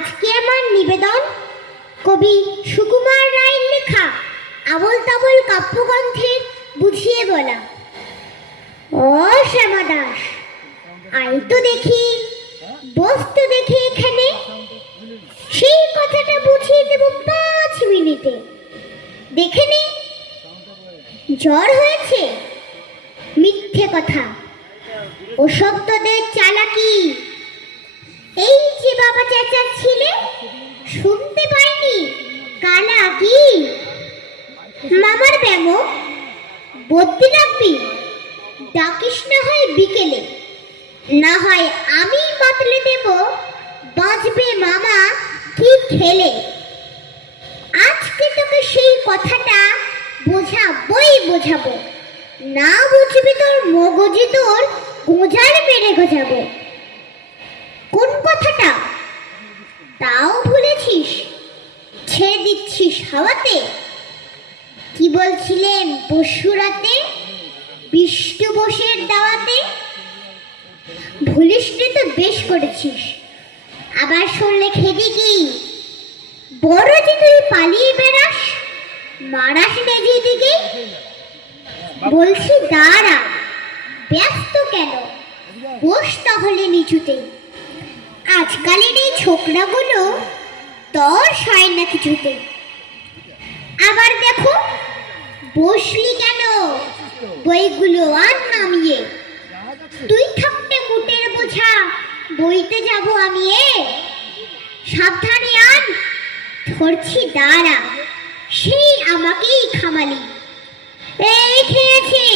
আজকে আমার নিবেদন কবি সুকুমার রায়ের লেখা আবোল তাবোল কাব্যগ্রন্থের বুঝিয়ে বলা। ও শ্যামা দাস, আই তো দেখি বস্তু দেখে এখানে, সেই কথাটা বুঝিয়ে দেব 5 মিনিটে। দেখে নে, জ্বর হয়েছে? মিথ্যে কথা, ওসব তোদের চালাকি। এই যে বাবা চেঁচাচ্ছিলে, শুনতে পাইনি? কালা কি মামার ব্যামো বদ্যি রাখবি? ডাকিস না হয় বিকেলে, না হয় আমি বাতলে দেব, বাঁচবে মামা কি খেলে। আজকে তোকে সেই কথাটা বোঝাবো, না বুঝবি তোর মগজে তোর গোঁজার মেরে গোজাবো। কোন কথাটা তাও ভুলেছিস? ছেড়ে দিচ্ছিস হাওয়াতে? কি বলছিলেন পরশুরাতে বিষ্ণু বোসের দাওয়াতে? ভুলিসনি তো বেশ করেছিস। আবার শুনলে খেদি কি? বড় যে তুই পালিয়ে বেড়াস, মারাস না যেদিকে। বলছি দাঁড়া, ব্যস্ত কেন? বস তাহলে নিচুতে। আজকালের এই ছোকরাগুলো তোর সয় না কিছুতে। আবার দেখো, বসলি কেন বইগুলো আর নামিয়ে? তুই থাকতে মুটের বোঝা বইতে যাব আমি। সাবধানে আন, ধরছি দাঁড়া, সেই আমাকেই খামালি। এই খেয়েছে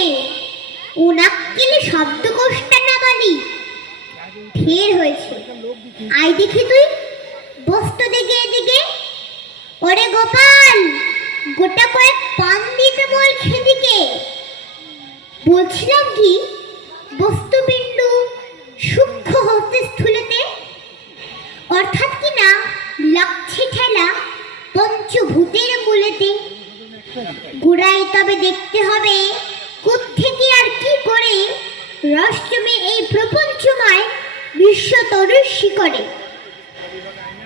উনাক্কেলে শব্দকোষটা নামালি। ফের হয়েছে, আই দেখি তুই বস্তু দিকে এদিকে। ওরে গোপাল, গোটা কয়েক পান দিতে বল খেদিকে। বলছিলাম কি, বস্তুবিন্দু সূক্ষ্ম হতে স্থূলতে, অর্থাৎ কিনা লাগছে ঠেলা পঞ্চভূতের মূলেতে। গোড়াই তবে দেখতে হবে কোত্থেকে আর কি করে রস জমে এই প্রপঞ্চময় বিশ্বতরুর শিকড়ে।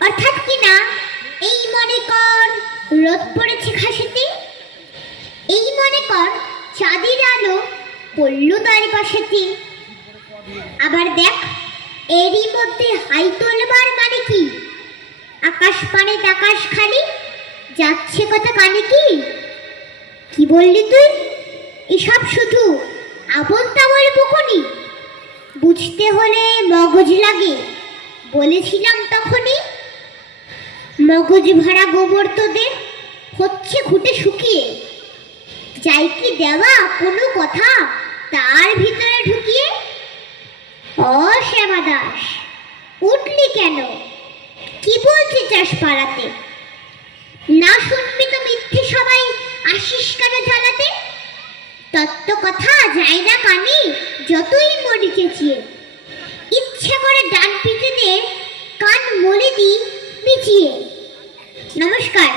অর্থাৎ কিনা এই মনে কর রোদ পড়েছে খাসিতে, এই মনে কর চাঁদের আলো পড়ল তার পাশেতে। আবার দেখ, এরই মধ্যে হাই তোলবার মানে কি? আকাশ পানে আকাশ খালি যাচ্ছে কথা কানে কি? কি বললি তুই? এসব শুধু আবোল তাবোল বকুনি। বুঝতে হলে মগজ লাগে, বলেছিলাম তখনই। মগজ ভরা গোবর তোদের হচ্ছে ঘুটে শুকিয়ে। যাই কি দেওয়া কোনো কথা তার ভিতরে ঢুকিয়ে? ও শ্যামা দাস, উঠলি কেন? কি বলতে চাস পাড়াতে? না শুনবি তো মিথ্যে সবাই আসিস কেন ঝালাতে? তত্ত্ব কথা যায় না কানে, যতই মরি চেঁচিয়ে। ইচ্ছে করে ডান পিঠেদের কান মলে দি পিছিয়ে। নমস্কার।